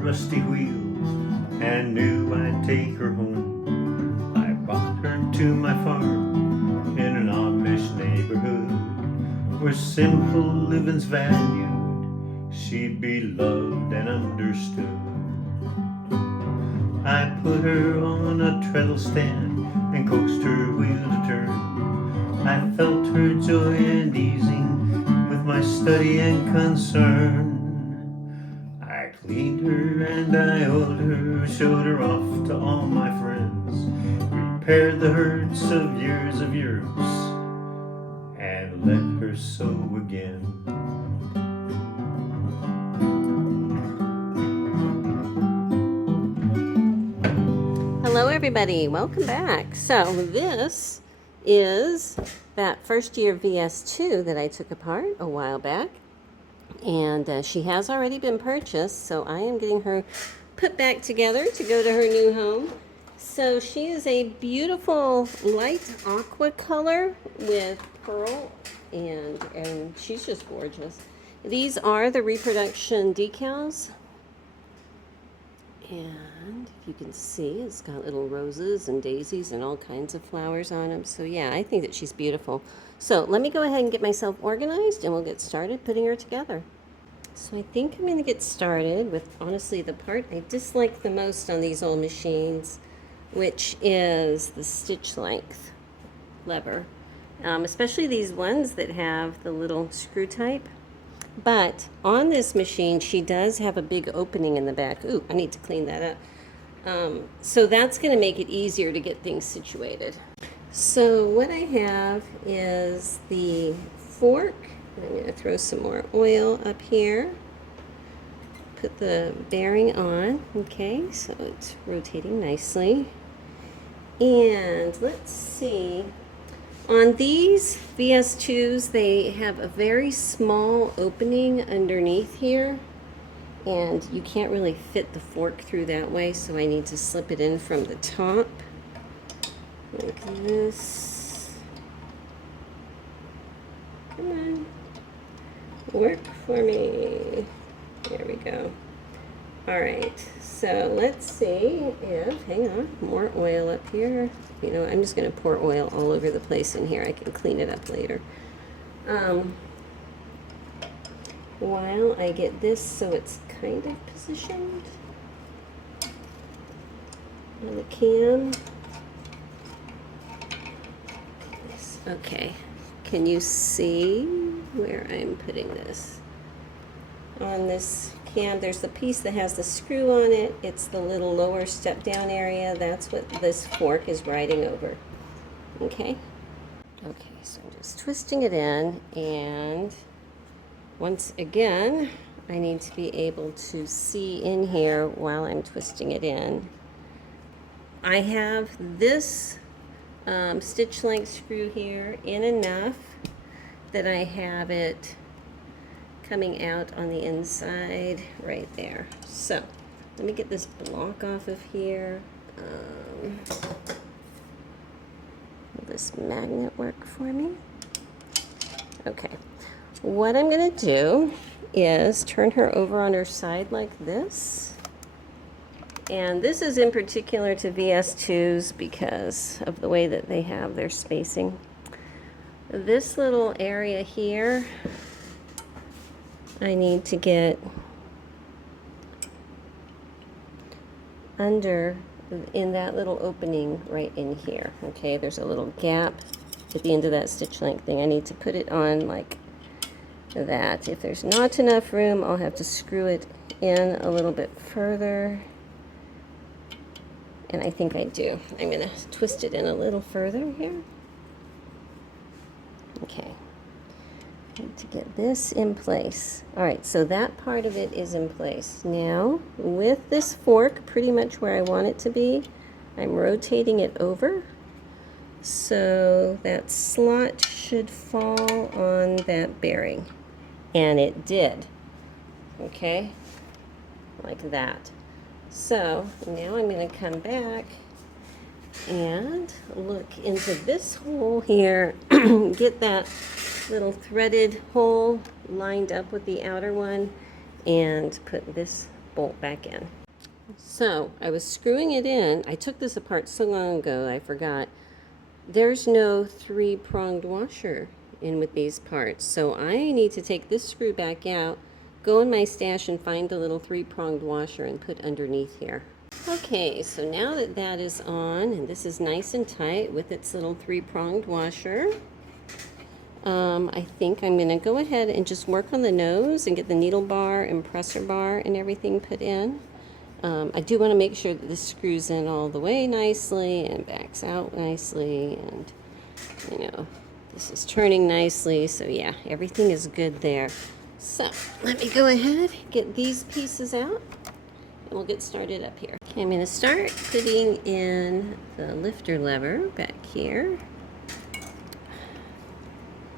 rusty wheels and knew I'd take her home. I brought her to my farm in an Amish neighborhood where simple living's valued. She'd be loved and understood. I put her on a treadle stand and coaxed her wheel to turn. I felt her joy and easing with my study and concern. I cleaned her and I oiled her, showed her off to all my friends, repaired the hurts of years and let her sew again. Hello everybody, welcome back. So this is that first year VS-2 that I took apart a while back, and she has already been purchased, so I am getting her put back together to go to her new home. So she is a beautiful light aqua color with pearl, and she's just gorgeous. These are the reproduction decals. And if you can see, it's got little roses and daisies and all kinds of flowers on them. So yeah, I think that she's beautiful. So let me go ahead and get myself organized and we'll get started putting her together. So I think I'm going to get started with, honestly, the part I dislike the most on these old machines, which is the stitch length lever. Especially these ones that have the little screw type. But on this machine, she does have a big opening in the back. Ooh, I need to clean that up. So that's going to make it easier to get things situated. So what I have is the fork. I'm going to throw some more oil up here. Put the bearing on. Okay, so it's rotating nicely. And let's see. On these VS-2s, they have a very small opening underneath here, and you can't really fit the fork through that way, so I need to slip it in from the top, like this. Come on, work for me. There we go. All right, so let's see if, hang on, more oil up here. You know, I'm just going to pour oil all over the place in here. I can clean it up later. While I get this so it's kind of positioned on the cam. Okay, can you see where I'm putting this? On this cam, there's the piece that has the screw on it. It's the little lower step down area. That's what this fork is riding over. Okay? Okay, so I'm just twisting it in, and once again, I need to be able to see in here while I'm twisting it in. I have this stitch length screw here in enough that I have it coming out on the inside right there. So let me get this block off of here. Will this magnet work for me? Okay. What I'm going to do is turn her over on her side like this. And this is in particular to VS-2s because of the way that they have their spacing. This little area here, I need to get under in that little opening right in here. Okay, there's a little gap at the end of that stitch length thing. I need to put it on like that. If there's not enough room, I'll have to screw it in a little bit further. And I think I do. I'm going to twist it in a little further here. Okay. Need to get this in place. All right, so that part of it is in place. Now, with this fork pretty much where I want it to be, I'm rotating it over. So that slot should fall on that bearing. And it did. Okay, like that. So now I'm going to come back and look into this hole here, get that little threaded hole lined up with the outer one, and put this bolt back in. So I was screwing it in. I took this apart so long ago, I forgot. There's no 3-pronged washer in with these parts. So I need to take this screw back out, go in my stash and find a little 3-pronged washer and put underneath here. Okay, so now that that is on, and this is nice and tight with its little 3-pronged washer, I think I'm going to go ahead and just work on the nose and get the needle bar and presser bar and everything put in. I do want to make sure that this screws in all the way nicely and backs out nicely, and you know, this is turning nicely, so yeah, everything is good there. So let me go ahead, get these pieces out, and we'll get started up here. Okay, I'm going to start putting in the lifter lever back here.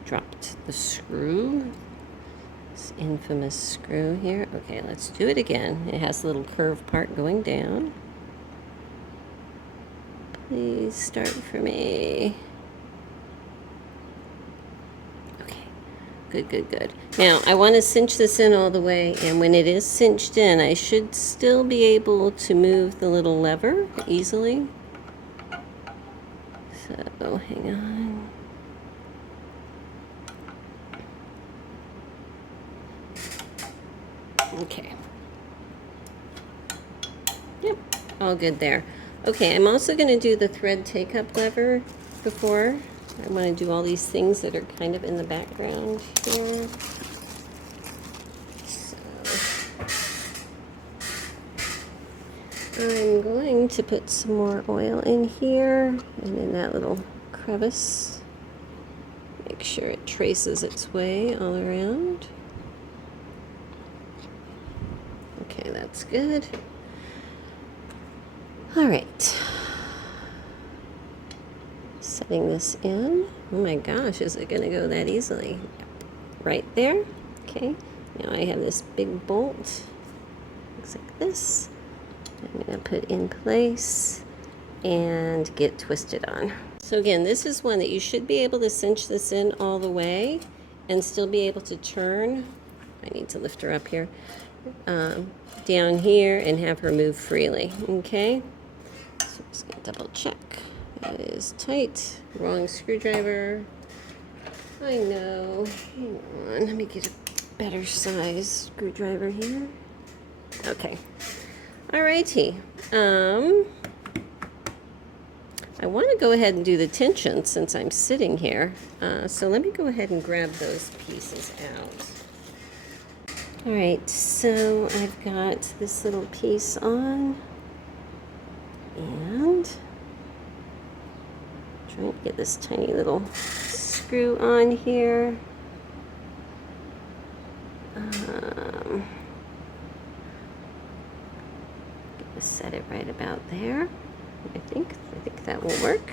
Dropped the screw, this infamous screw here. Okay, let's do it again. It has a little curved part going down. Please start for me. Okay, good, good, good. Now, I want to cinch this in all the way, and when it is cinched in, I should still be able to move the little lever easily. So, hang on. Okay. Yep, all good there. Okay, I'm also going to do the thread take-up lever before. I want to do all these things that are kind of in the background here. So, I'm going to put some more oil in here and in that little crevice. Make sure it traces its way all around. Okay, that's good. All right. Setting this in. Oh my gosh, is it going to go that easily? Right there. Okay. Now I have this big bolt. Looks like this. I'm going to put in place and get twisted on. So again, this is one that you should be able to cinch this in all the way and still be able to turn. I need to lift her up here. Down here and have her move freely. Okay, so I'm just gonna double check. That is tight. Wrong screwdriver. I know. Hang on, let me get a better size screwdriver here. Okay. Alrighty. I want to go ahead and do the tension since I'm sitting here. So let me go ahead and grab those pieces out. Alright, so I've got this little piece on, and trying to get this tiny little screw on here. Gonna set it right about there. I think that will work.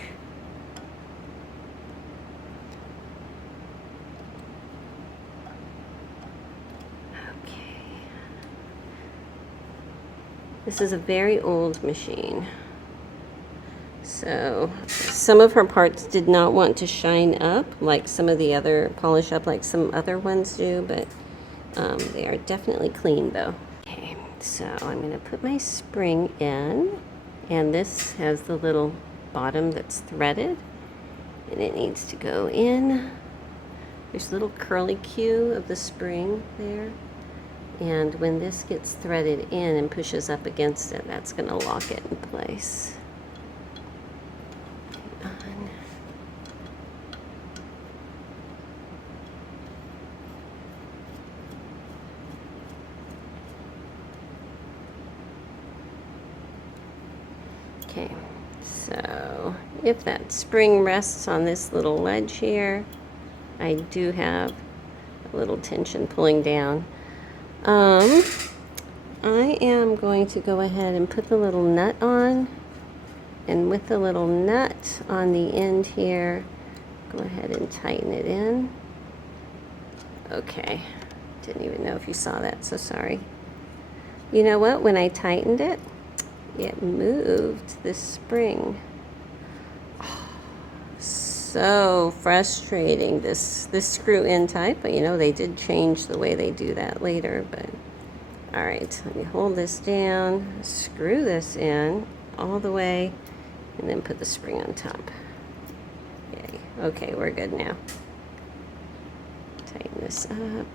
This is a very old machine, so some of her parts did not want to shine up like some of the other, polish up like some other ones do, but they are definitely clean though. Okay, so I'm going to put my spring in, and this has the little bottom that's threaded, and it needs to go in. There's a little curly Q of the spring there. And when this gets threaded in and pushes up against it, that's going to lock it in place. Okay, so if that spring rests on this little ledge here, I do have a little tension pulling down. I am going to go ahead and put the little nut on, and with the little nut on the end here, go ahead and tighten it in. Okay, didn't even know if you saw that, so sorry. You know what, when I tightened it, it moved this spring. Oh, so frustrating, this screw in type, but you know, they did change the way they do that later, but All right, let me hold this down, screw this in all the way, and then put the spring on top. Yay. Okay, we're good now. Tighten this up.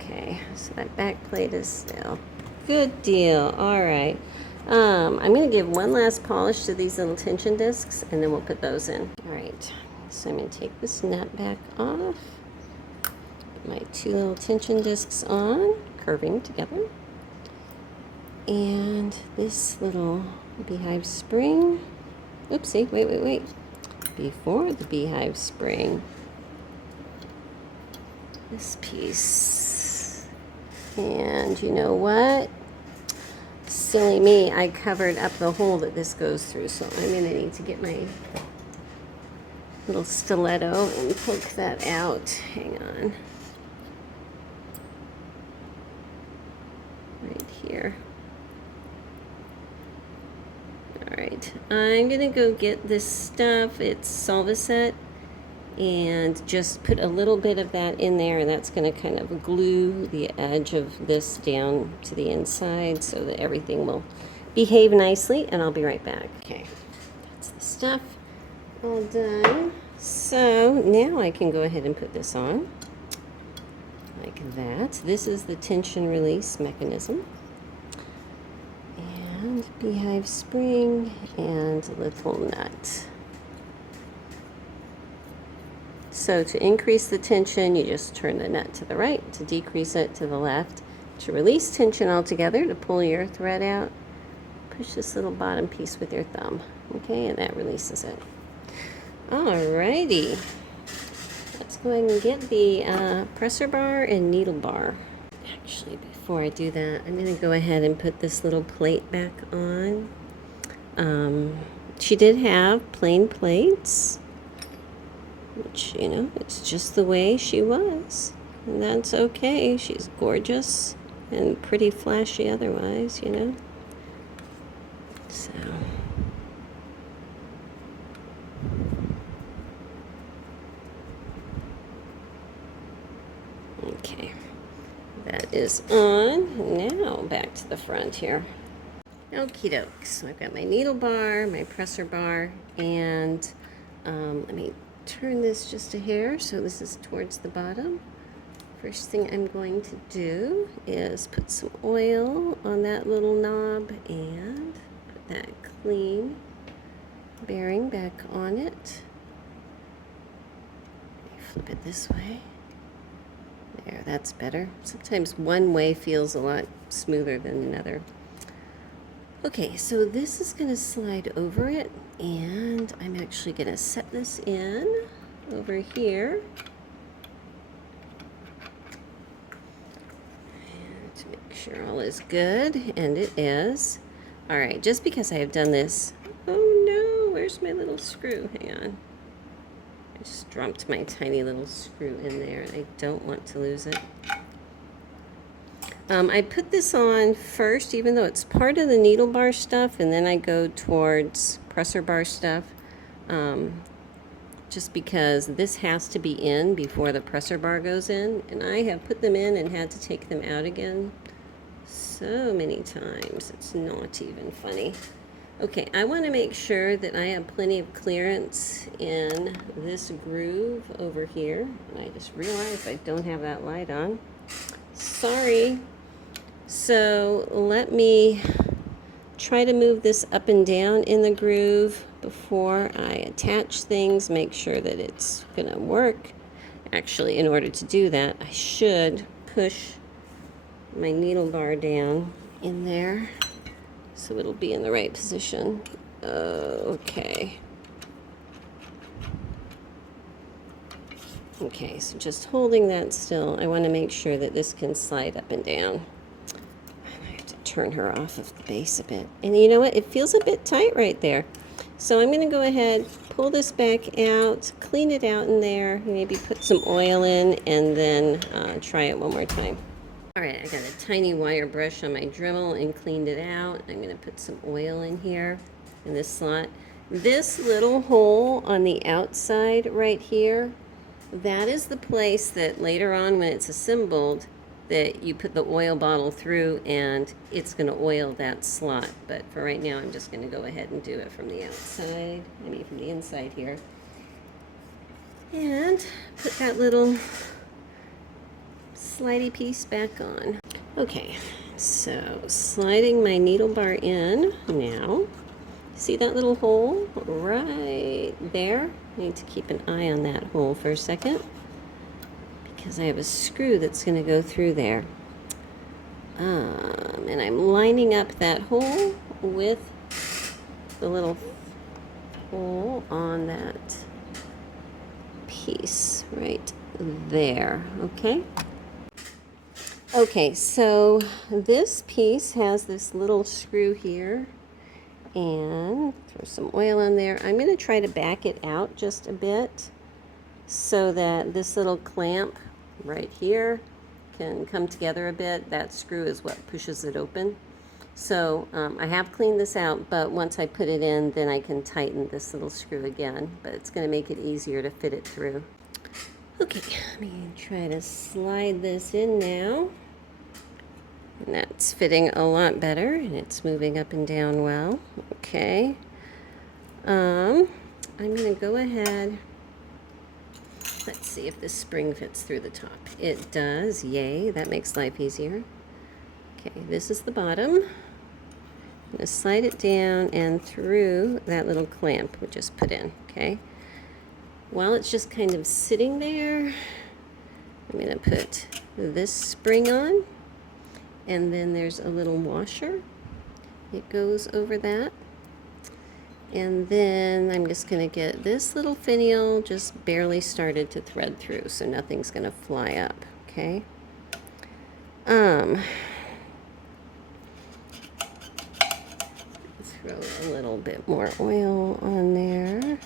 Okay, so that back plate is still. Good deal. All right. I'm going to give one last polish to these little tension discs, and then we'll put those in. All right, so I'm going to take this nut back off. Put my two little tension discs on, curving together. And this little beehive spring. Oopsie, wait. Before the beehive spring, this piece. And you know what? Silly me, I covered up the hole that this goes through, so I'm going to need to get my little stiletto and poke that out. Hang on. Right here. Alright, I'm going to go get this stuff. It's Solvaset, and just put a little bit of that in there, and that's going to kind of glue the edge of this down to the inside so that everything will behave nicely, and I'll be right back. Okay, that's the stuff all done. So now I can go ahead and put this on like that. This is the tension release mechanism. And beehive spring and little nut. So to increase the tension, you just turn the nut to the right. To decrease it, to the left. To release tension altogether, to pull your thread out, push this little bottom piece with your thumb. Okay, and that releases it. Alrighty. Let's go ahead and get the presser bar and needle bar. Actually, before I do that, I'm going to go ahead and put this little plate back on. She did have plain plates, which, you know, it's just the way she was. And that's okay. She's gorgeous and pretty flashy otherwise, you know. So. Okay. That is on. Now back to the front here. Okie doke. So I've got my needle bar, my presser bar, and let me turn this just a hair so this is towards the bottom. First thing I'm going to do is put some oil on that little knob and put that clean bearing back on it. Flip it this way. There, that's better. Sometimes one way feels a lot smoother than another. Okay, so this is going to slide over it, and I'm actually going to set this in over here. And to make sure all is good, and it is. All right, just because I have done this. Oh no, where's my little screw? Hang on. I just dropped my tiny little screw in there. I don't want to lose it. I put this on first, even though it's part of the needle bar stuff, and then I go towards presser bar stuff, just because this has to be in before the presser bar goes in, and I have put them in and had to take them out again so many times. It's not even funny. Okay, I want to make sure that I have plenty of clearance in this groove over here. And I just realized I don't have that light on. Sorry. So let me try to move this up and down in the groove before I attach things, make sure that it's going to work. Actually, in order to do that, I should push my needle bar down in there, so it'll be in the right position. Okay. Okay, so just holding that still, I want to make sure that this can slide up and down. And I have to turn her off of the base a bit. And you know what? It feels a bit tight right there. So I'm going to go ahead, pull this back out, clean it out in there, maybe put some oil in, and then try it one more time. All right, I got a tiny wire brush on my Dremel and cleaned it out. I'm going to put some oil in here in this slot. This little hole on the outside right here, that is the place that later on when it's assembled that you put the oil bottle through and it's going to oil that slot. But for right now, I'm just going to go ahead and do it from the outside, from the inside here. And put that little slidey piece back on. Okay, so sliding my needle bar in now. See that little hole right there? I need to keep an eye on that hole for a second because I have a screw that's going to go through there. And I'm lining up that hole with the little hole on that piece right there, okay? Okay, so this piece has this little screw here, and throw some oil on there. I'm going to try to back it out just a bit so that this little clamp right here can come together a bit. That screw is what pushes it open. So I have cleaned this out, but once I put it in, then I can tighten this little screw again, but it's going to make it easier to fit it through. Okay, let me try to slide this in now. And that's fitting a lot better, and it's moving up and down well. Okay. I'm going to go ahead. Let's see if this spring fits through the top. It does. Yay. That makes life easier. Okay, this is the bottom. I'm going to slide it down and through that little clamp we just put in. Okay. While it's just kind of sitting there, I'm going to put this spring on. And then there's a little washer. It goes over that. And then I'm just going to get this little finial just barely started to thread through, so nothing's going to fly up, okay? Throw a little bit more oil on there.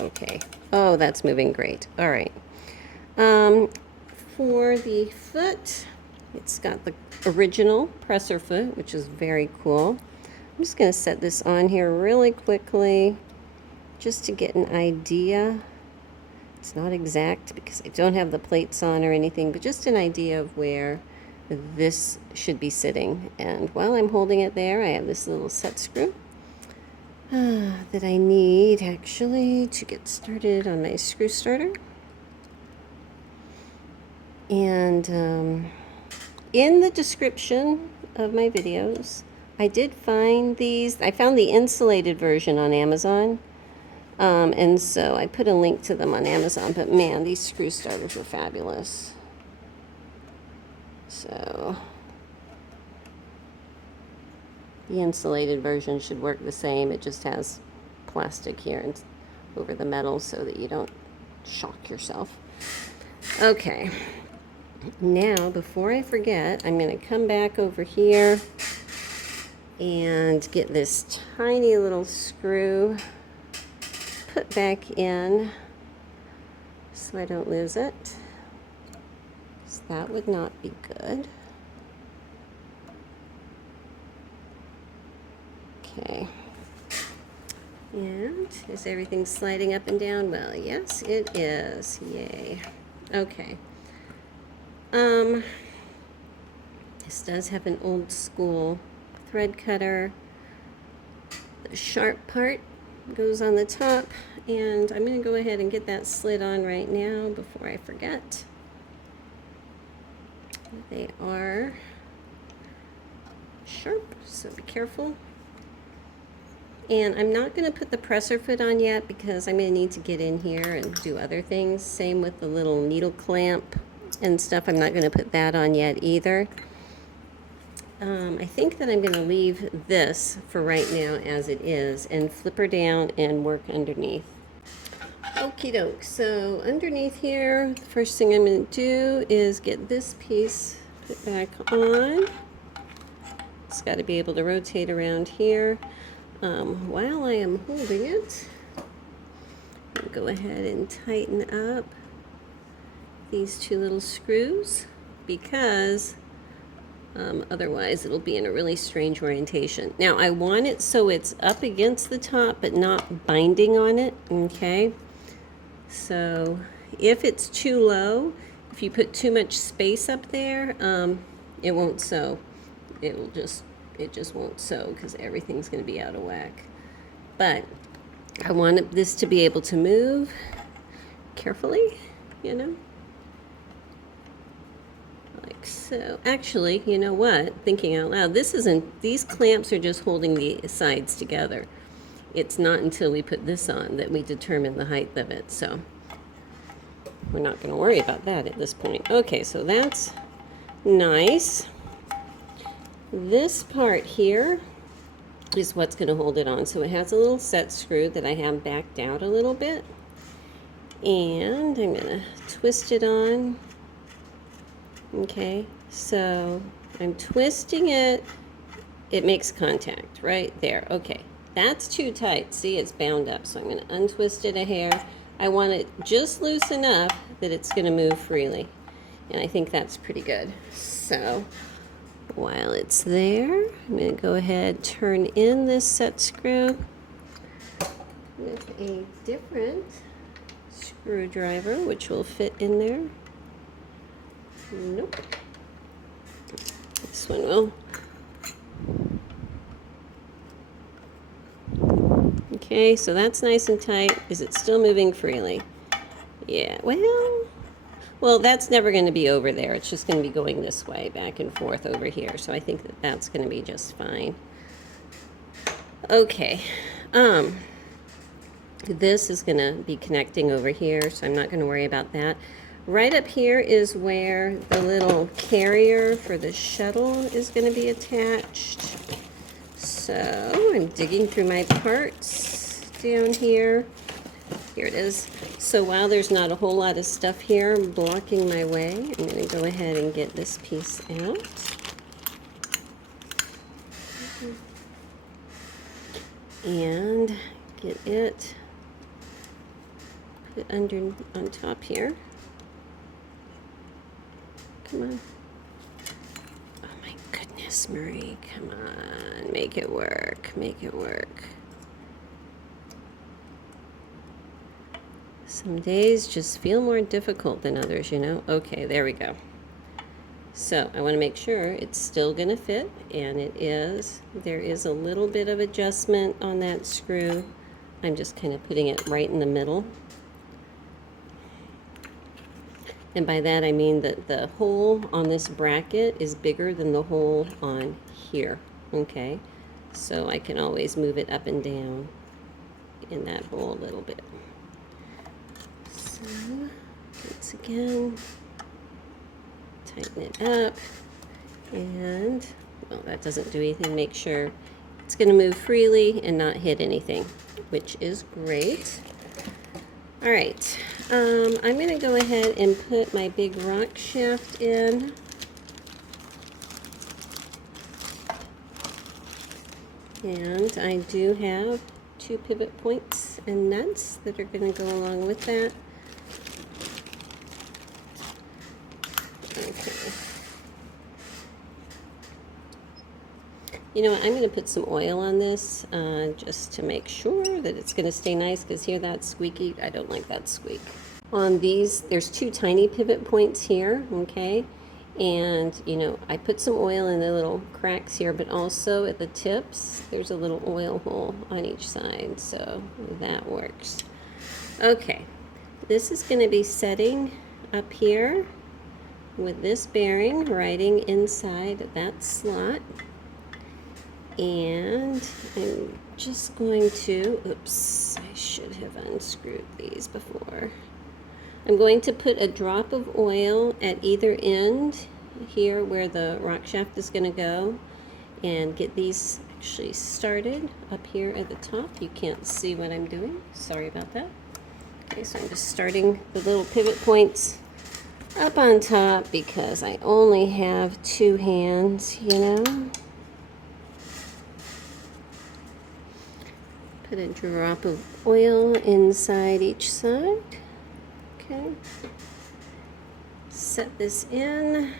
Okay. Oh, that's moving great. All right. For the foot, it's got the original presser foot, which is very cool. I'm just going to set this on here really quickly just to get an idea. It's not exact because I don't have the plates on or anything, but just an idea of where this should be sitting. And while I'm holding it there, I have this little set screw that I need actually to get started on my screw starter. And in the description of my videos, I did find these. I found the insulated version on Amazon. And so I put a link to them on Amazon. But man, these screw starters are fabulous. So the insulated version should work the same. It just has plastic here and over the metal so that you don't shock yourself. Okay. Now, before I forget, I'm going to come back over here and get this tiny little screw put back in so I don't lose it. So that would not be good. Okay. And is everything sliding up and down? Well, yes, it is. Yay. Okay. This does have an old school thread cutter. The sharp part goes on the top, and I'm going to go ahead and get that slid on right now before I forget. They are sharp, so be careful. And I'm not going to put the presser foot on yet because I'm going to need to get in here and do other things. Same with the little needle clamp and stuff. I'm not going to put that on yet either. I think that I'm going to leave this for right now as it is and flip her down and work underneath. Okie doke. So underneath here, the first thing I'm going to do is get this piece put back on. It's got to be able to rotate around here. While I am holding it, I'll go ahead and tighten up these two little screws because otherwise it'll be in a really strange orientation. Now I want it so it's up against the top but not binding on it, okay? So if it's too low, if you put too much space up there, it won't sew. It just won't sew because everything's going to be out of whack. But I want this to be able to move carefully, you know, like so. Actually, you know what? Thinking out loud, these clamps are just holding the sides together. It's not until we put this on that we determine the height of it. So we're not going to worry about that at this point. Okay, so that's nice. This part here is what's going to hold it on. So it has a little set screw that I have backed out a little bit. And I'm going to twist it on. Okay, so I'm twisting it. It makes contact right there. Okay, that's too tight. See, it's bound up. So I'm going to untwist it a hair. I want it just loose enough that it's going to move freely. And I think that's pretty good. So while it's there, I'm going to go ahead and turn in this set screw with a different screwdriver, which will fit in there. Nope. This one will. Okay, so that's nice and tight. Is it still moving freely? Yeah, well, that's never going to be over there. It's just going to be going this way, back and forth over here. So I think that that's going to be just fine. Okay. This is going to be connecting over here, so I'm not going to worry about that. Right up here is where the little carrier for the shuttle is going to be attached. So I'm digging through my parts down here. Here it is. So while there's not a whole lot of stuff here blocking my way, I'm going to go ahead and get this piece out. And get it put under on top here. Come on. Oh my goodness, Marie, come on. Make it work. Make it work. Some days just feel more difficult than others, you know? Okay, there we go. So I want to make sure it's still going to fit, and it is. There is a little bit of adjustment on that screw. I'm just kind of putting it right in the middle. And by that I mean that the hole on this bracket is bigger than the hole on here, okay? So I can always move it up and down in that hole a little bit. So, once again, tighten it up, and, well, that doesn't do anything. Make sure it's going to move freely and not hit anything, which is great. All right, I'm going to go ahead and put my big rock shaft in. And I do have 2 pivot points and nuts that are going to go along with that. Okay. You know what, I'm going to put some oil on this just to make sure that it's going to stay nice, because hear that squeaky? I don't like that squeak. On these, there's 2 tiny pivot points here, okay? And, you know, I put some oil in the little cracks here, but also at the tips, there's a little oil hole on each side, so that works. Okay, this is going to be setting up here with this bearing riding inside that slot. And I'm just going to, oops, I should have unscrewed these before. I'm going to put a drop of oil at either end here where the rock shaft is going to go, and get these actually started up here at the top. You can't see what I'm doing. Sorry about that. Okay, so I'm just starting the little pivot points up on top because I only have 2 hands, you know. Put a drop of oil inside each side. Okay. Set this in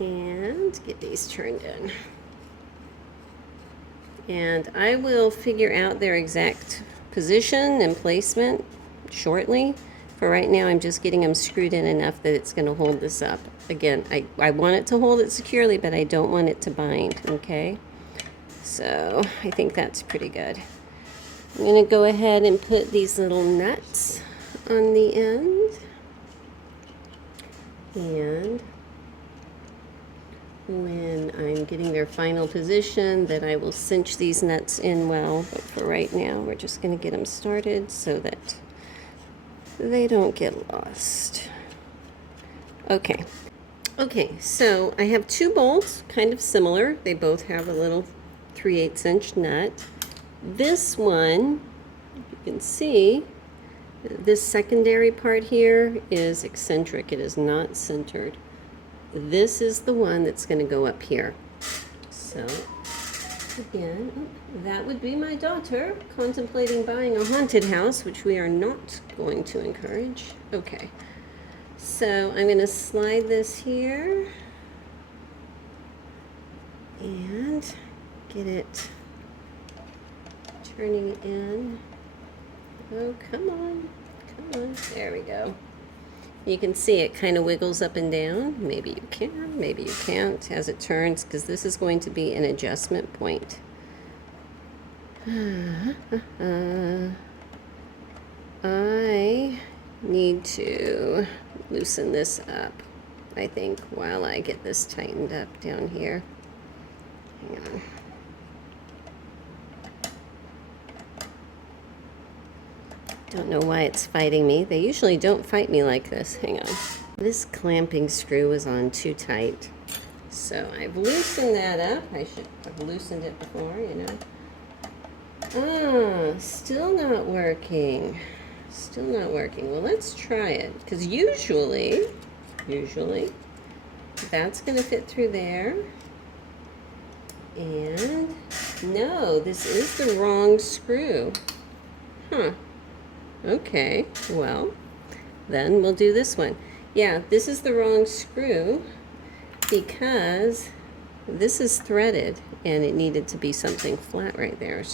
and get these turned in. And I will figure out their exact position and placement shortly. For right now, I'm just getting them screwed in enough that it's going to hold this up. Again, I want it to hold it securely, but I don't want it to bind, okay? So I think that's pretty good. I'm going to go ahead and put these little nuts on the end. And when I'm getting their final position, then I will cinch these nuts in well. But for right now, we're just going to get them started so that they don't get lost. Okay. Okay, so I have two bolts, kind of similar. They both have a little 3/8 inch nut. This one, you can see, this secondary part here is eccentric. It is not centered. This is the one that's going to go up here. So, again, that would be my daughter contemplating buying a haunted house, which we are not going to encourage. Okay, so I'm going to slide this here and get it turning in. Oh, come on, come on. There we go. You can see it kind of wiggles up and down. Maybe you can, maybe you can't as it turns, because this is going to be an adjustment point. I need to loosen this up, I think, while I get this tightened up down here. Hang on. Don't know why it's fighting me. They usually don't fight me like this. Hang on. This clamping screw was on too tight. So I've loosened that up. I should have loosened it before, you know. Still not working. Still not working. Well, let's try it. Because usually, that's going to fit through there. And no, this is the wrong screw. Huh. Okay, well, then we'll do this one. Yeah, this is the wrong screw because this is threaded and it needed to be something flat right there.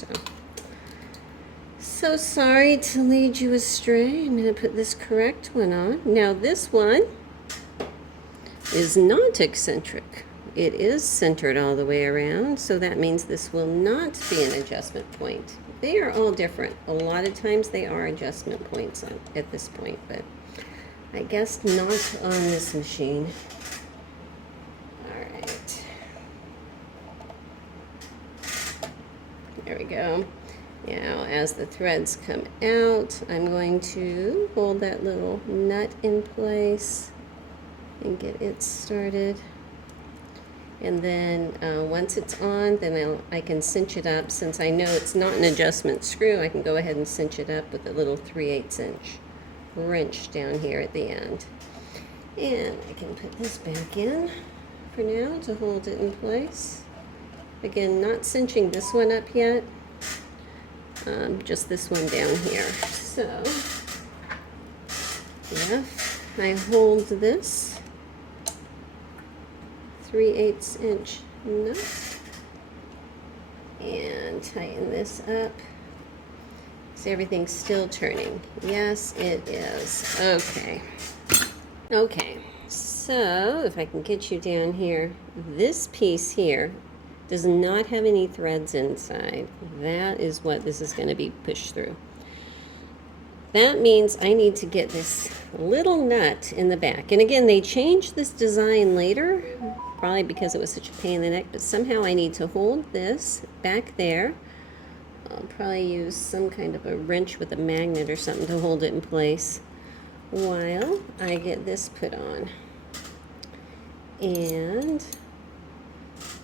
So sorry to lead you astray. I'm going to put this correct one on. Now this one is not eccentric. It is centered all the way around, so that means this will not be an adjustment point. They are all different. A lot of times they are adjustment points at this point, but I guess not on this machine. All right. There we go. Now, as the threads come out, I'm going to hold that little nut in place and get it started. And then once it's on, then I can cinch it up. Since I know it's not an adjustment screw, I can go ahead and cinch it up with a little 3/8 inch wrench down here at the end. And I can put this back in for now to hold it in place. Again, not cinching this one up yet, just this one down here. So if I hold this 3/8 inch nut and tighten this up. See, everything's still turning. Yes, it is. Okay. Okay, so if I can get you down here, this piece here does not have any threads inside. That is what this is going to be pushed through. That means I need to get this little nut in the back. And again, they changed this design later, probably because it was such a pain in the neck, but somehow I need to hold this back there. I'll probably use some kind of a wrench with a magnet or something to hold it in place while I get this put on. And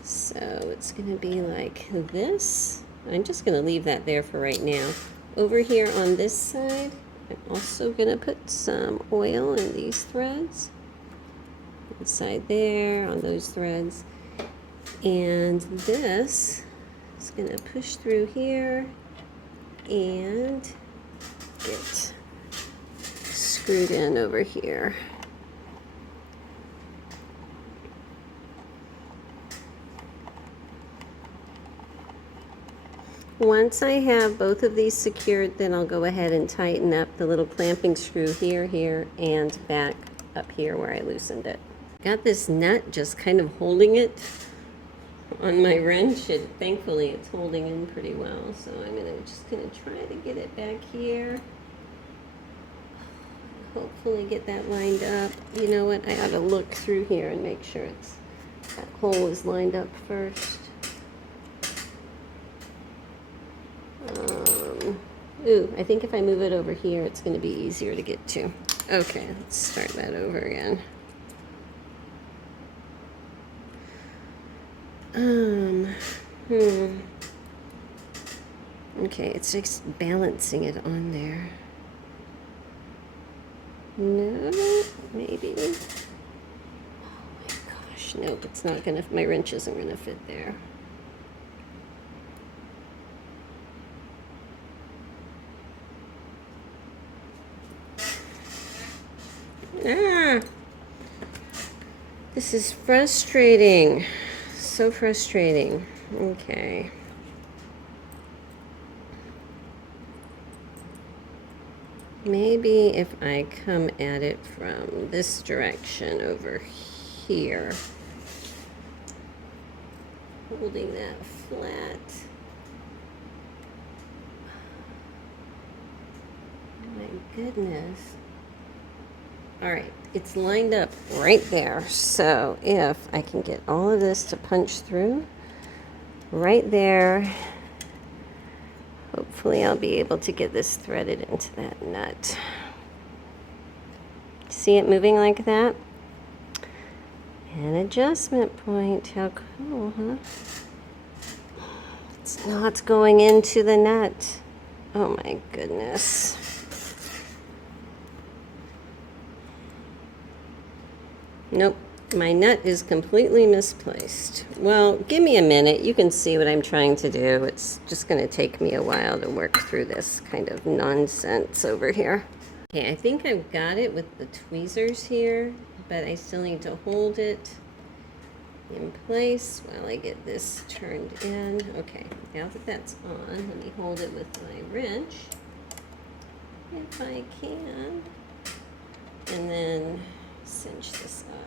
so it's going to be like this. I'm just going to leave that there for right now. Over here on this side, I'm also going to put some oil in these threads. Inside there, on those threads. And this is going to push through here and get screwed in over here. Once I have both of these secured, then I'll go ahead and tighten up the little clamping screw here, and back up here where I loosened it. Got this nut just kind of holding it on my wrench, and thankfully it's holding in pretty well. So I'm just gonna try to get it back here. Hopefully get that lined up. You know what? I ought to look through here and make sure that hole is lined up first. Ooh, I think if I move it over here, it's going to be easier to get to. Okay, let's start that over again. Okay, it's just balancing it on there. No, maybe. Oh my gosh, nope, it's not gonna, my wrench isn't gonna fit there. This is frustrating. So frustrating. Okay. Maybe if I come at it from this direction over here, holding that flat. My goodness. All right, it's lined up right there. So if I can get all of this to punch through right there, hopefully I'll be able to get this threaded into that nut. See it moving like that? An adjustment point. How cool, huh? It's not going into the nut. Oh my goodness. Nope, my nut is completely misplaced. Well, give me a minute. You can see what I'm trying to do. It's just going to take me a while to work through this kind of nonsense over here. Okay, I think I've got it with the tweezers here, but I still need to hold it in place while I get this turned in. Okay, now that that's on, let me hold it with my wrench, if I can, and then cinch this up.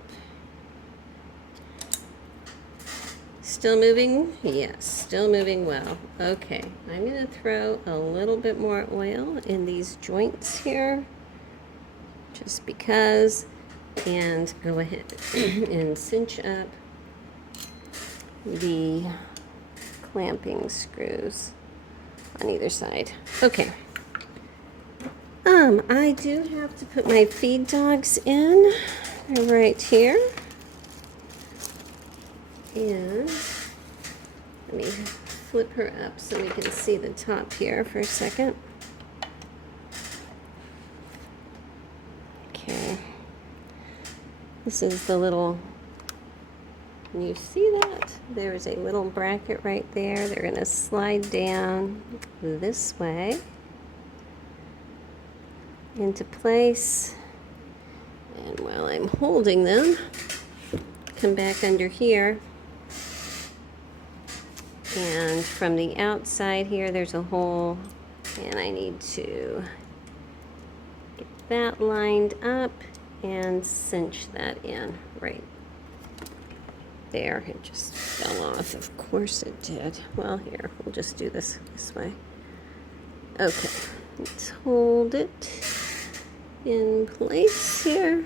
Still moving? Yes, still moving well. Okay, I'm going to throw a little bit more oil in these joints here, just because, and go ahead and cinch up the clamping screws on either side. Okay. I do have to put my feed dogs in right here. And let me flip her up so we can see the top here for a second. Okay. This is the little, can you see that? There's a little bracket right there. They're going to slide down this way into place, and while I'm holding them, come back under here, and from the outside here there's a hole, and I need to get that lined up and cinch that in right there. It just fell off. Of course it did. Well, here, we'll just do this way. Okay, let's hold it in place here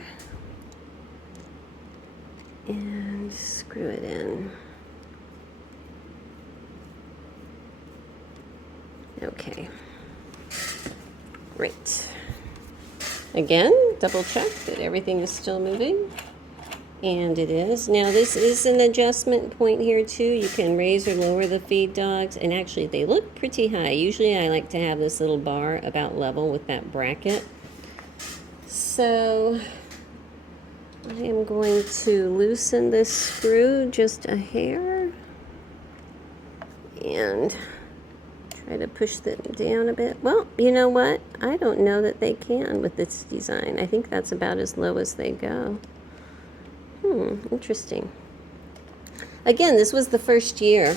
and screw it in. Okay, great. Again, double check that everything is still moving, and it is. Now this is an adjustment point here too. You can raise or lower the feed dogs, and actually they look pretty high. Usually I like to have this little bar about level with that bracket. So I am going to loosen this screw just a hair and try to push them down a bit. Well, you know what? I don't know that they can with this design. I think that's about as low as they go. Interesting. Again, this was the first year,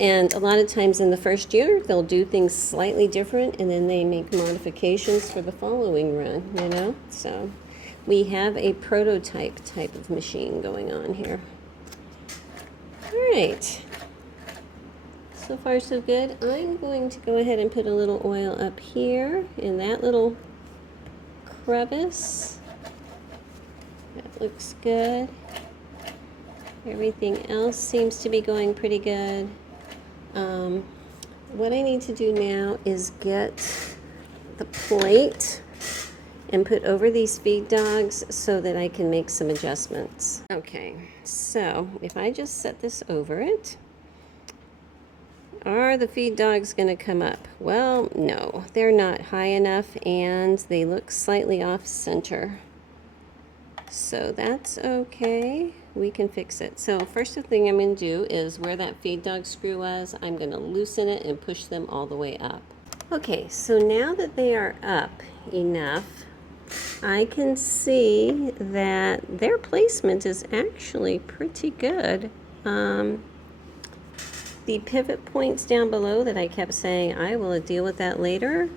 And a lot of times in the first year, they'll do things slightly different, and then they make modifications for the following run, you know? So we have a prototype type of machine going on here. All right. So far, so good. I'm going to go ahead and put a little oil up here in that little crevice. That looks good. Everything else seems to be going pretty good. What I need to do now is get the plate and put over these feed dogs so that I can make some adjustments. Okay, so if I just set this over it, are the feed dogs going to come up? Well, no, they're not high enough and they look slightly off center. So that's okay. We can fix it. So first thing I'm going to do is where that feed dog screw was, I'm going to loosen it and push them all the way up. Okay, so now that they are up enough, I can see that their placement is actually pretty good. The pivot points down below that I kept saying I will deal with that later,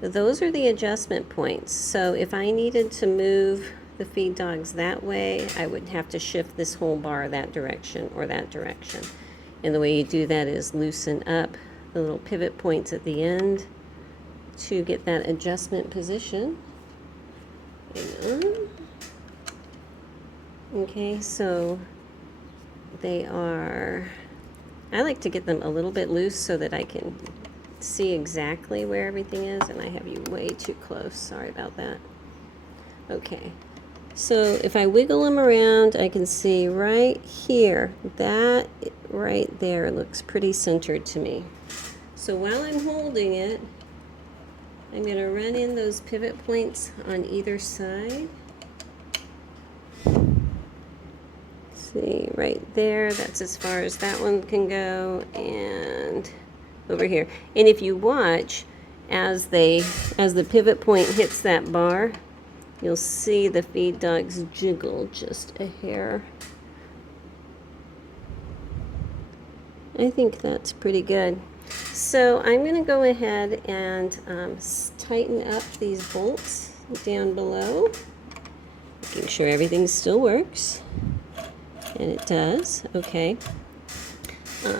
those are the adjustment points. So if I needed to move the feed dogs that way, I would have to shift this whole bar that direction or that direction. And the way you do that is loosen up the little pivot points at the end to get that adjustment position. Okay, so they are, I like to get them a little bit loose so that I can see exactly where everything is, and I have you way too close. Sorry about that. Okay. So if I wiggle them around, I can see right here, that right there looks pretty centered to me. So while I'm holding it, I'm going to run in those pivot points on either side. See, right there, that's as far as that one can go, and over here. And if you watch, as the pivot point hits that bar, you'll see the feed dogs jiggle just a hair. I think that's pretty good. So I'm going to go ahead and tighten up these bolts down below, making sure everything still works. And it does. Okay.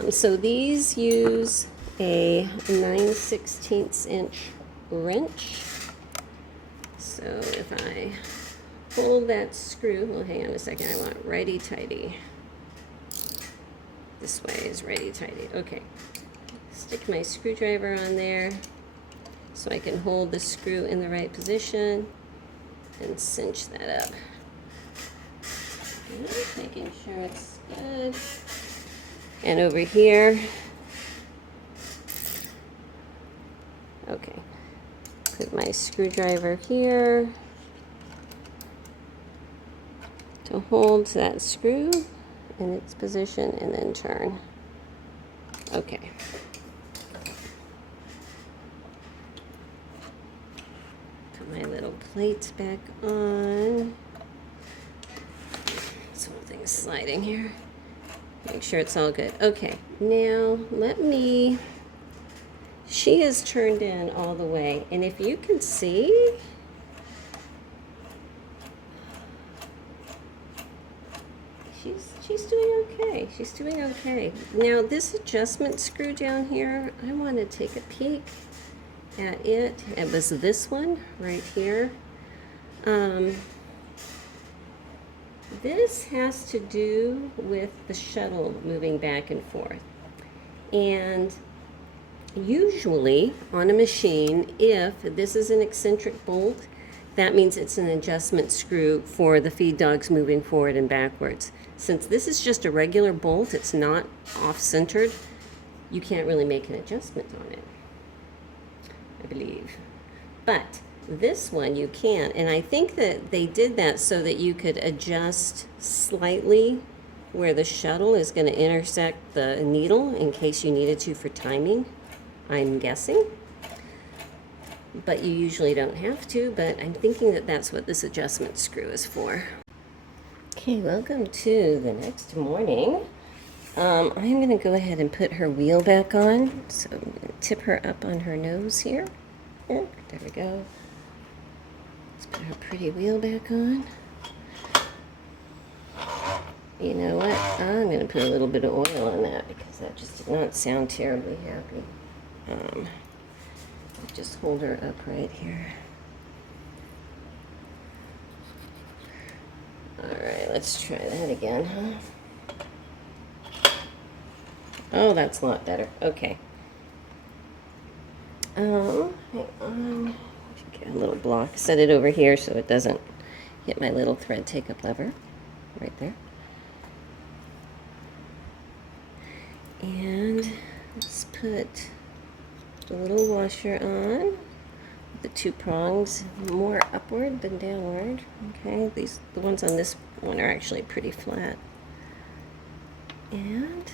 So these use a 9/16 inch wrench. So if I hold that screw, well, hang on a second, I want righty-tighty. This way is righty-tighty. Okay. Stick my screwdriver on there so I can hold the screw in the right position and cinch that up. Okay, making sure it's good. And over here, okay. Put my screwdriver here to hold that screw in its position and then turn. Okay. Put my little plates back on. This whole thing's sliding here. Make sure it's all good. Okay, now she is turned in all the way, and if you can see, she's doing okay. She's doing okay. Now this adjustment screw down here, I want to take a peek at it. It was this one right here. This has to do with the shuttle moving back and forth, and usually on a machine, if this is an eccentric bolt, that means it's an adjustment screw for the feed dogs moving forward and backwards. Since this is just a regular bolt, it's not off-centered, you can't really make an adjustment on it, I believe. But this one you can, and I think that they did that so that you could adjust slightly where the shuttle is going to intersect the needle in case you needed to for timing, I'm guessing. But you usually don't have to, but I'm thinking that that's what this adjustment screw is for. Okay, welcome to the next morning. I'm going to go ahead and put her wheel back on. So I'm going to tip her up on her nose here. There we go. Let's put her pretty wheel back on. You know what? I'm going to put a little bit of oil on that because that just did not sound terribly happy. Just hold her up right here. Alright, let's try that again, huh? Oh, that's a lot better. Okay. Hang on. Get a little block. Set it over here so it doesn't hit my little thread take-up lever. Right there. And let's put the little washer on. The two prongs more upward than downward. Okay, the ones on this one are actually pretty flat. And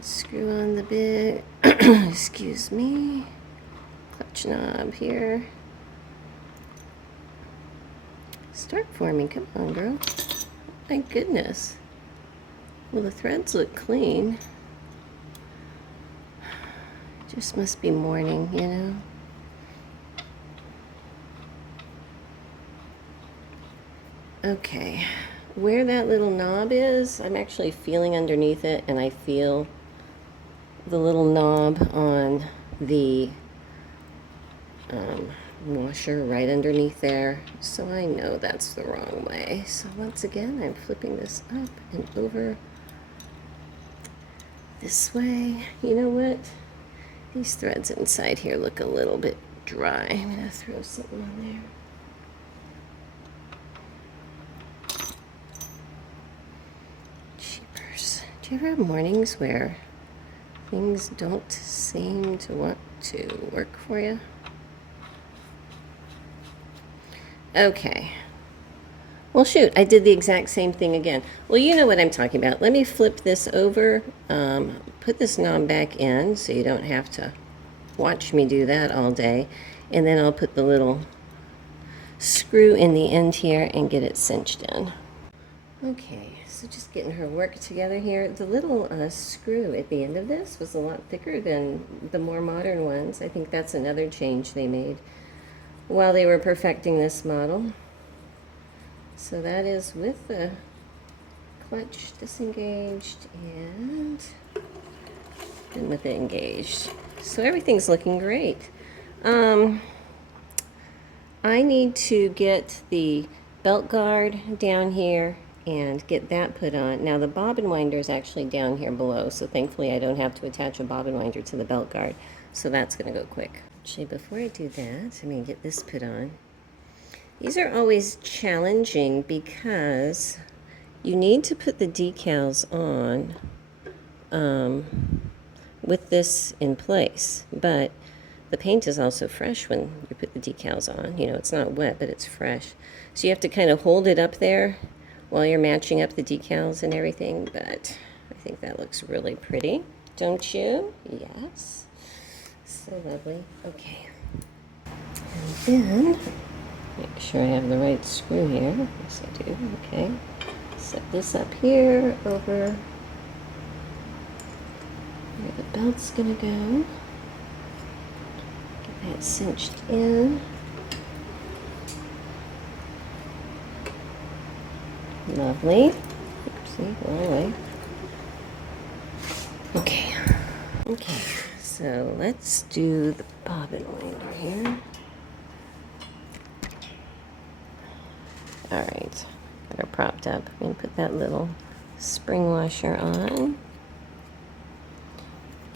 screw on the big, excuse me, clutch knob here. Start for me, come on, girl. My goodness. Well, the threads look clean. Just must be morning, you know. Okay, where that little knob is, I'm actually feeling underneath it, and I feel the little knob on the washer right underneath there, so I know that's the wrong way. So once again, I'm flipping this up and over this way. You know what? These threads inside here look a little bit dry. I'm going to throw something on there. Do you ever have mornings where things don't seem to want to work for you? Okay. Well, shoot, I did the exact same thing again. Well, you know what I'm talking about. Let me flip this over, put this knob back in so you don't have to watch me do that all day. And then I'll put the little screw in the end here and get it cinched in. Okay, so just getting her work together here. The little screw at the end of this was a lot thicker than the more modern ones. I think that's another change they made while they were perfecting this model. So that is with the clutch disengaged and with it engaged. So everything's looking great. I need to get the belt guard down here and get that put on. Now the bobbin winder is actually down here below, so thankfully I don't have to attach a bobbin winder to the belt guard, so that's going to go quick. Actually, before I do that, I'm going to get this put on. These are always challenging because you need to put the decals on with this in place, but the paint is also fresh when you put the decals on. You know, it's not wet, but it's fresh. So you have to kind of hold it up there while you're matching up the decals and everything, but I think that looks really pretty, don't you? Yes. So lovely. Okay. And then, make sure I have the right screw here. Yes, I do. Okay. Set this up here over where the belt's going to go. Get that cinched in. Lovely. Oopsie, wrong way. Okay. Okay, so let's do the bobbin winder here. Alright, got her propped up. I'm going to put that little spring washer on.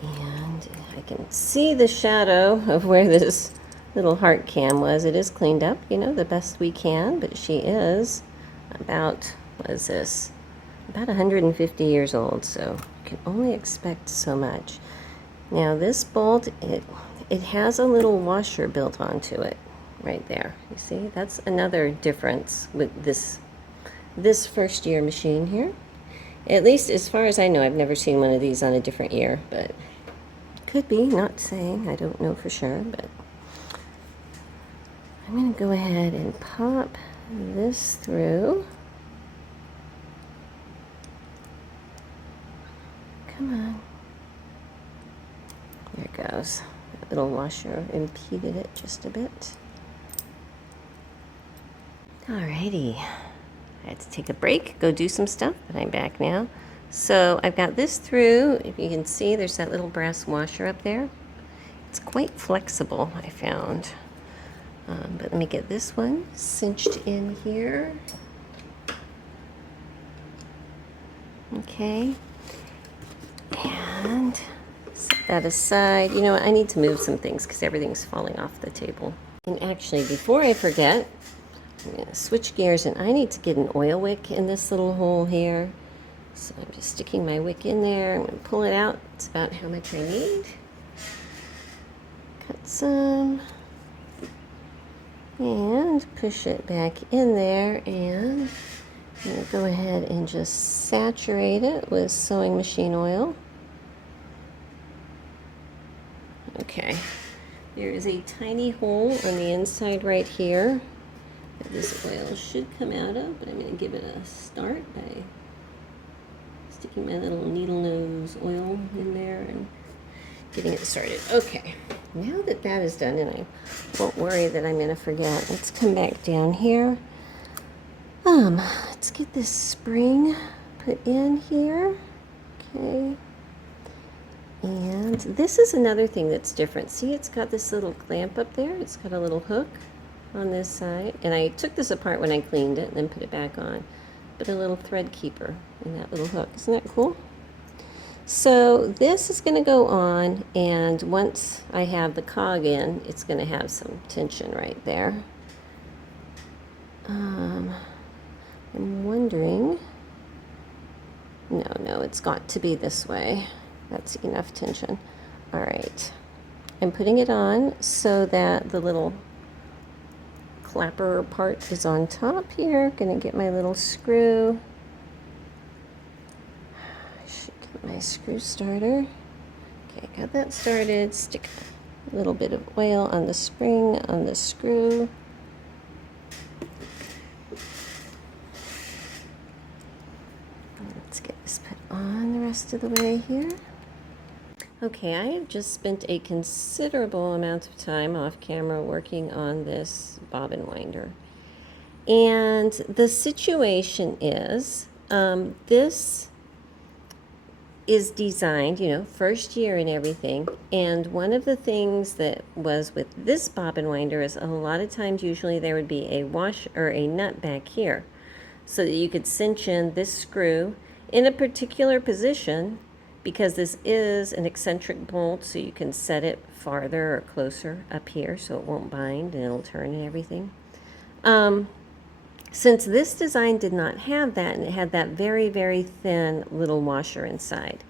And I can see the shadow of where this little heart cam was. It is cleaned up, you know, the best we can, but she is about, what is this? About 150 years old, so you can only expect so much. Now this bolt, it has a little washer built onto it right there. You see, that's another difference with this first year machine here. At least as far as I know, I've never seen one of these on a different year, but could be, not saying, I don't know for sure, but I'm going to go ahead and pop this through. goes. That little washer impeded it just a bit. Alrighty. I had to take a break, go do some stuff, but I'm back now. So I've got this through. If you can see, there's that little brass washer up there. It's quite flexible, I found. But let me get this one cinched in here. Okay. And set that aside. You know what? I need to move some things because everything's falling off the table. And actually, before I forget, I'm going to switch gears, and I need to get an oil wick in this little hole here. So I'm just sticking my wick in there. I'm going to pull it out. It's about how much I need. Cut some. And push it back in there, and I'm going to go ahead and just saturate it with sewing machine oil. Okay, there is a tiny hole on the inside right here that this oil should come out of, but I'm going to give it a start by sticking my little needle nose oil in there and getting it started. Okay, now that that is done, and I won't worry that I'm going to forget, let's come back down here. Let's get this spring put in here. Okay. And this is another thing that's different. See, it's got this little clamp up there. It's got a little hook on this side. And I took this apart when I cleaned it and then put it back on. But a little thread keeper in that little hook. Isn't that cool? So this is going to go on, and once I have the cog in, it's going to have some tension right there. I'm wondering, no, it's got to be this way. That's enough tension. All right, I'm putting it on so that the little clapper part is on top here. Gonna get my little screw. I should get my screw starter. Okay, got that started. Stick a little bit of oil on the spring, on the screw. Let's get this put on the rest of the way here. Okay, I have just spent a considerable amount of time off camera working on this bobbin winder. And the situation is, this is designed, you know, first year and everything. And one of the things that was with this bobbin winder is a lot of times, usually there would be a wash or a nut back here so that you could cinch in this screw in a particular position, because this is an eccentric bolt, so you can set it farther or closer up here so it won't bind and it'll turn and everything. Since this design did not have that, and it had that very, very thin little washer inside,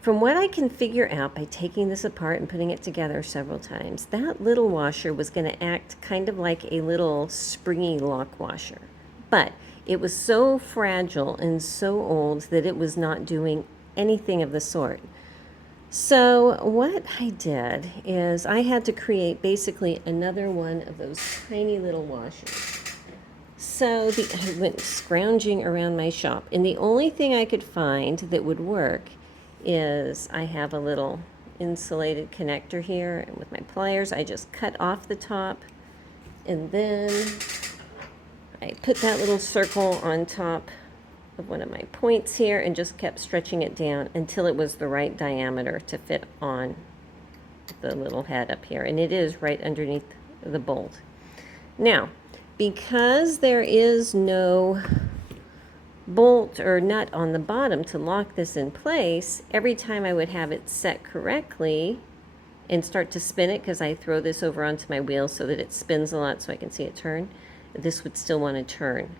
from what I can figure out by taking this apart and putting it together several times, that little washer was going to act kind of like a little springy lock washer. But it was so fragile and so old that it was not doing anything of the sort. So what I did is I had to create basically another one of those tiny little washers. So I went scrounging around my shop, and the only thing I could find that would work is I have a little insulated connector here, and with my pliers I just cut off the top, and then I put that little circle on top of one of my points here and just kept stretching it down until it was the right diameter to fit on the little head up here, and it is right underneath the bolt. Now, because there is no bolt or nut on the bottom to lock this in place, every time I would have it set correctly and start to spin it, because I throw this over onto my wheel so that it spins a lot so I can see it turn, this would still want to turn,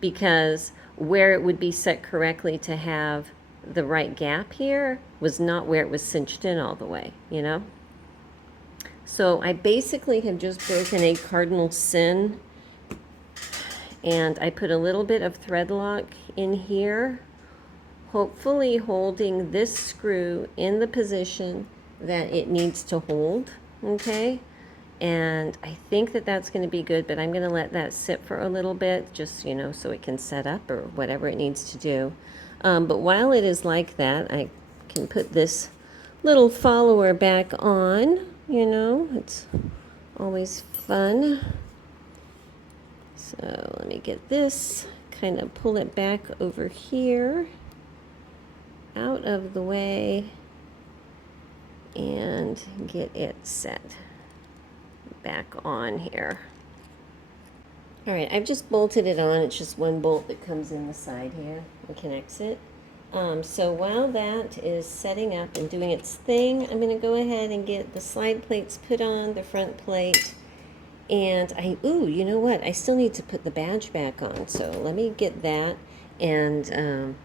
because where it would be set correctly to have the right gap here was not where it was cinched in all the way, you know? So I basically have just broken a cardinal sin, and I put a little bit of thread lock in here, hopefully holding this screw in the position that it needs to hold, okay? And I think that that's going to be good, but I'm going to let that sit for a little bit, just, you know, so it can set up or whatever it needs to do. But while it is like that, I can put this little follower back on, you know, it's always fun. So let me get this, kind of pull it back over here, out of the way, and get it set back on here. All right, I've just bolted it on. It's just one bolt that comes in the side here and connects it. So while that is setting up and doing its thing, I'm going to go ahead and get the slide plates put on, the front plate. And you know what? I still need to put the badge back on. So let me get that and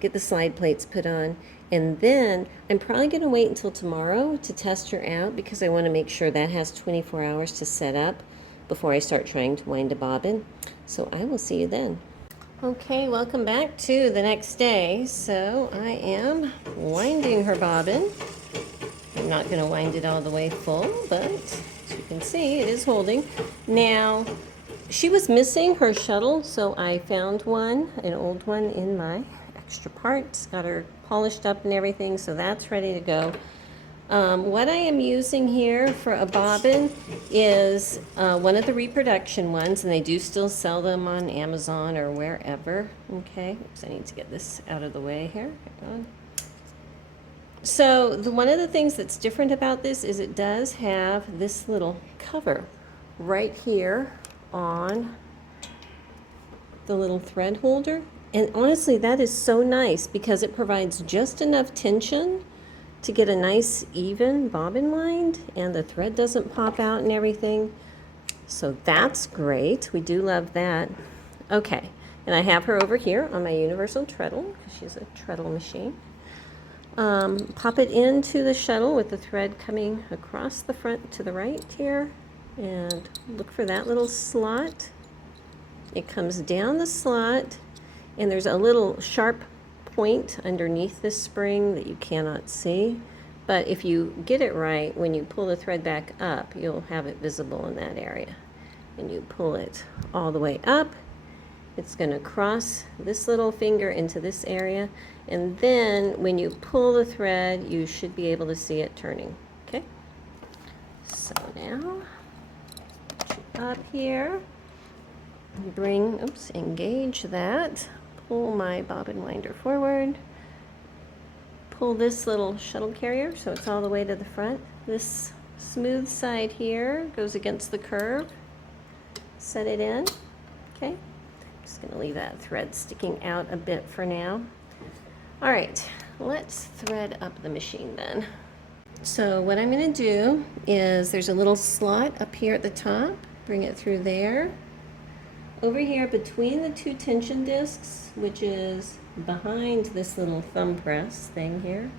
get the slide plates put on. And then I'm probably going to wait until tomorrow to test her out because I want to make sure that has 24 hours to set up before I start trying to wind a bobbin. So I will see you then. Okay, welcome back to the next day. So I am winding her bobbin. I'm not going to wind it all the way full, but as you can see, it is holding. Now, she was missing her shuttle, so I found one, an old one in my extra parts. Got her polished up and everything, so that's ready to go. What I am using here for a bobbin is one of the reproduction ones, and they do still sell them on Amazon or wherever. Okay, oops, I need to get this out of the way here. Hang on. So one of the things that's different about this is it does have this little cover right here on the little thread holder. And honestly, that is so nice because it provides just enough tension to get a nice even bobbin wind, and the thread doesn't pop out and everything. So that's great. We do love that. Okay, and I have her over here on my universal treadle because she's a treadle machine. Pop it into the shuttle with the thread coming across the front to the right here, and look for that little slot. It comes down the slot, and there's a little sharp point underneath this spring that you cannot see, but if you get it right, when you pull the thread back up, you'll have it visible in that area. And you pull it all the way up, it's going to cross this little finger into this area, and then when you pull the thread, you should be able to see it turning. Okay, so now up here, engage that. Pull my bobbin winder forward, pull this little shuttle carrier so it's all the way to the front. This smooth side here goes against the curve. Set it in. Okay, I'm just going to leave that thread sticking out a bit for now. All right, let's thread up the machine then. So what I'm going to do is there's a little slot up here at the top. Bring it through there. Over here between the two tension discs, which is behind this little thumb press thing here.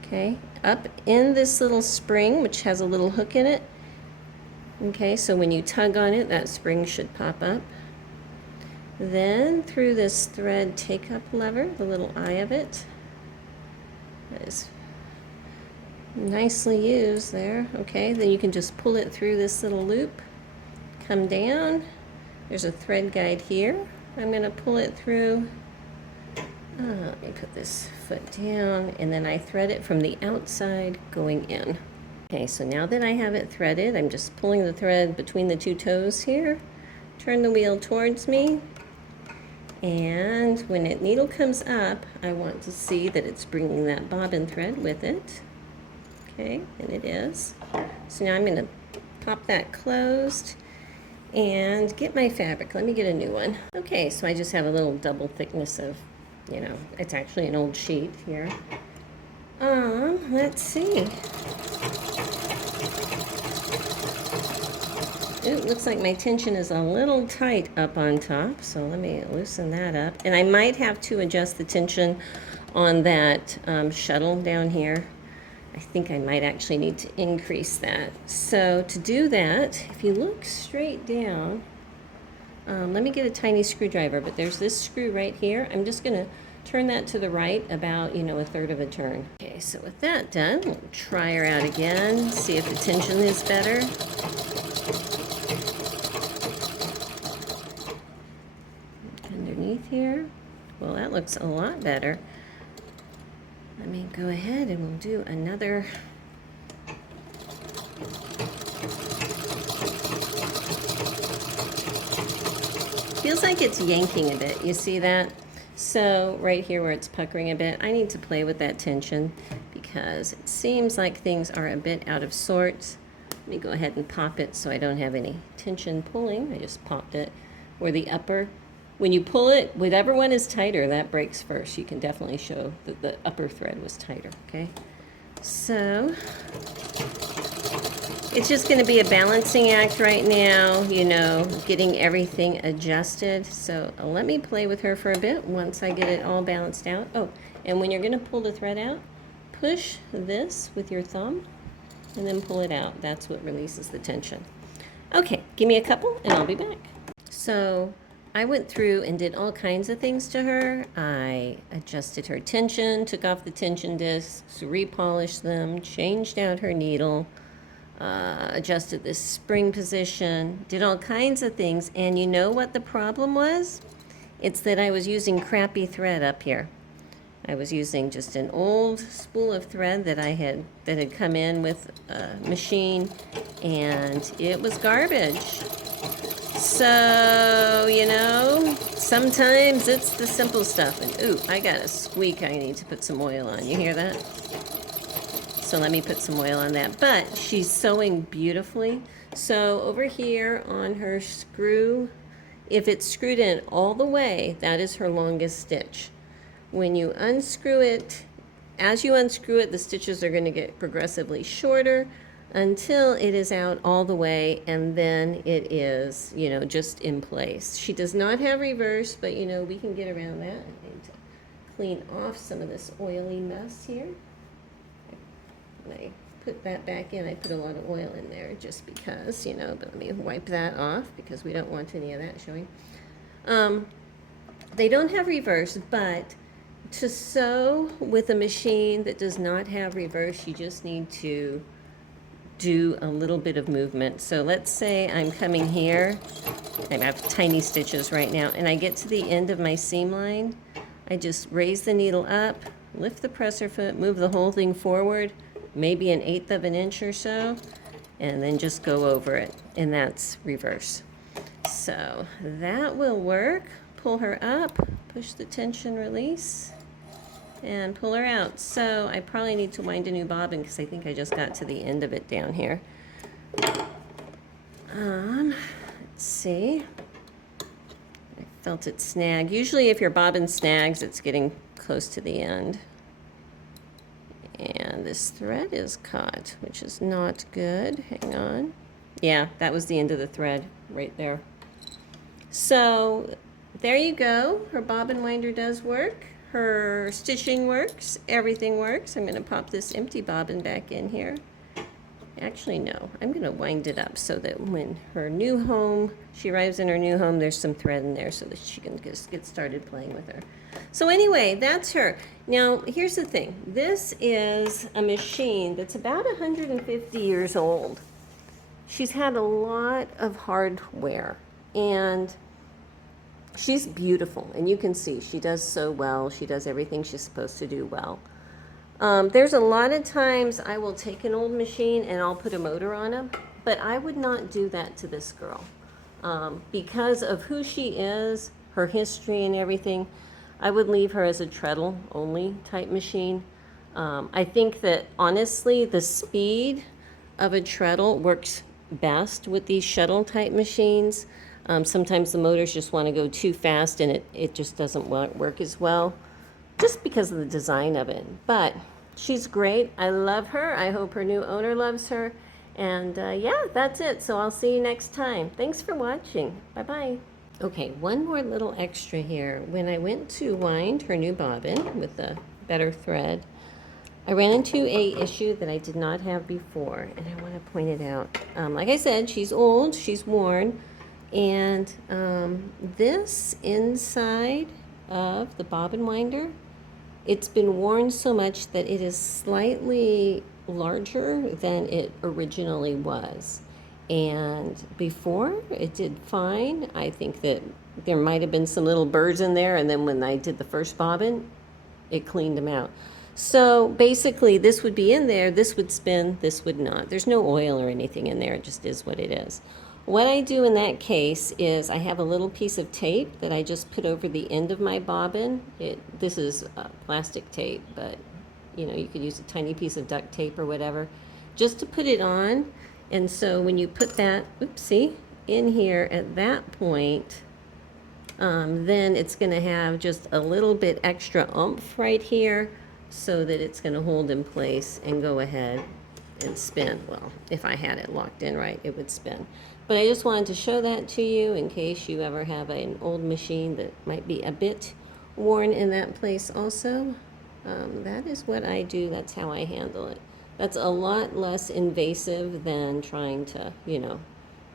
Okay, up in this little spring, which has a little hook in it. Okay, so when you tug on it, that spring should pop up. Then through this thread take-up lever, the little eye of it. That is nicely used there. Okay, then you can just pull it through this little loop, come down. There's a thread guide here. I'm going to pull it through. Let me put this foot down, and then I thread it from the outside going in. Okay, so now that I have it threaded, I'm just pulling the thread between the two toes here. Turn the wheel towards me, and when the needle comes up, I want to see that it's bringing that bobbin thread with it. Okay, and it is. So now I'm going to pop that closed and get my fabric. Let me get a new one. Okay, so I just have a little double thickness of, it's actually an old sheet here. Let's see. It looks like my tension is a little tight up on top, so let me loosen that up. And I might have to adjust the tension on that shuttle down here. I think I might actually need to increase that. So to do that, if you look straight down, let me get a tiny screwdriver, but there's this screw right here. I'm just going to turn that to the right about, a third of a turn. Okay, so with that done, we'll try her out again, see if the tension is better. Underneath here. Well, that looks a lot better. Let me go ahead and we'll do another. Feels like it's yanking a bit. You see that? So right here where it's puckering a bit, I need to play with that tension because it seems like things are a bit out of sorts. Let me go ahead and pop it so I don't have any tension pulling. I just popped it. Or the upper. When you pull it, whatever one is tighter, that breaks first. You can definitely show that the upper thread was tighter, okay? So it's just going to be a balancing act right now, you know, getting everything adjusted. So let me play with her for a bit once I get it all balanced out. Oh, and when you're going to pull the thread out, push this with your thumb and then pull it out. That's what releases the tension. Okay, give me a couple and I'll be back. So I went through and did all kinds of things to her. I adjusted her tension, took off the tension discs, repolished them, changed out her needle, adjusted this spring position, did all kinds of things. And you know what the problem was? It's that I was using crappy thread up here. I was using just an old spool of thread that had come in with a machine, and it was garbage. So, you know, sometimes it's the simple stuff. And ooh, I got a squeak I need to put some oil on. You hear that? So let me put some oil on that. But she's sewing beautifully. So over here on her screw, if it's screwed in all the way, that is her longest stitch. When you unscrew it, as you unscrew it, the stitches are going to get progressively shorter until it is out all the way, and then it is, you know, just in place. She does not have reverse, but you know, we can get around that. I need to clean off some of this oily mess here. When I put that back in, I put a lot of oil in there just because, you know, but let me wipe that off because we don't want any of that showing. They don't have reverse, but to sew with a machine that does not have reverse, you just need to do a little bit of movement. So let's say I'm coming here, I have tiny stitches right now, and I get to the end of my seam line. I just raise the needle up, lift the presser foot, move the whole thing forward, maybe 1/8 of an inch or so, and then just go over it, and that's reverse. So that will work. Pull her up, push the tension release, and pull her out. So I probably need to wind a new bobbin because I think I just got to the end of it down here. Let's see. I felt it snag. Usually if your bobbin snags, it's getting close to the end. And this thread is caught, which is not good. Hang on. Yeah, that was the end of the thread right there. So there you go. Her bobbin winder does work. Her stitching works. Everything works. I'm going to pop this empty bobbin back in here. Actually, no. I'm going to wind it up so that when her new home, she arrives in her new home, there's some thread in there so that she can just get started playing with her. So anyway, that's her. Now, here's the thing. This is a machine that's about 150 years old. She's had a lot of hardware, and she's beautiful, and you can see she does so well. She does everything she's supposed to do well. There's a lot of times I will take an old machine and I'll put a motor on it, but I would not do that to this girl. Because of who she is, her history and everything, I would leave her as a treadle only type machine. I think that honestly, the speed of a treadle works best with these shuttle type machines. Sometimes the motors just want to go too fast and it just doesn't work as well, just because of the design of it. But she's great. I love her. I hope her new owner loves her. And yeah, that's it. So I'll see you next time. Thanks for watching. Bye-bye. Okay, one more little extra here. When I went to wind her new bobbin with a better thread, I ran into a issue that I did not have before, and I want to point it out. Like I said, she's old, she's worn, and this inside of the bobbin winder, it's been worn so much that it is slightly larger than it originally was. And before, it did fine. I think that there might have been some little burrs in there, and then when I did the first bobbin, it cleaned them out. So basically, this would be in there, this would spin, this would not. There's no oil or anything in there, it just is what it is. What I do in that case is I have a little piece of tape that I just put over the end of my bobbin. This is plastic tape, but you know, you could use a tiny piece of duct tape or whatever, just to put it on. And so when you put that, oopsie, in here at that point, then it's going to have just a little bit extra oomph right here so that it's going to hold in place and go ahead and spin. Well, if I had it locked in right, it would spin. But I just wanted to show that to you in case you ever have an old machine that might be a bit worn in that place also. That is what I do. That's how I handle it. That's a lot less invasive than trying to, you know,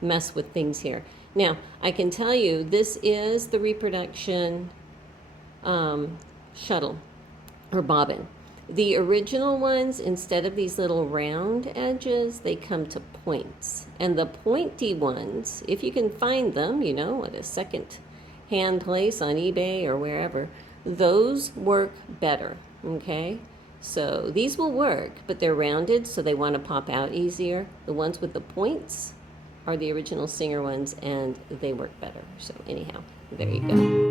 mess with things here. Now, I can tell you this is the reproduction shuttle or bobbin. The original ones, instead of these little round edges, they come to points. And the pointy ones, if you can find them, you know, at a second hand place on eBay or wherever, those work better, okay? So these will work, but they're rounded, so they want to pop out easier. The ones with the points are the original Singer ones, and they work better. So anyhow, there you go.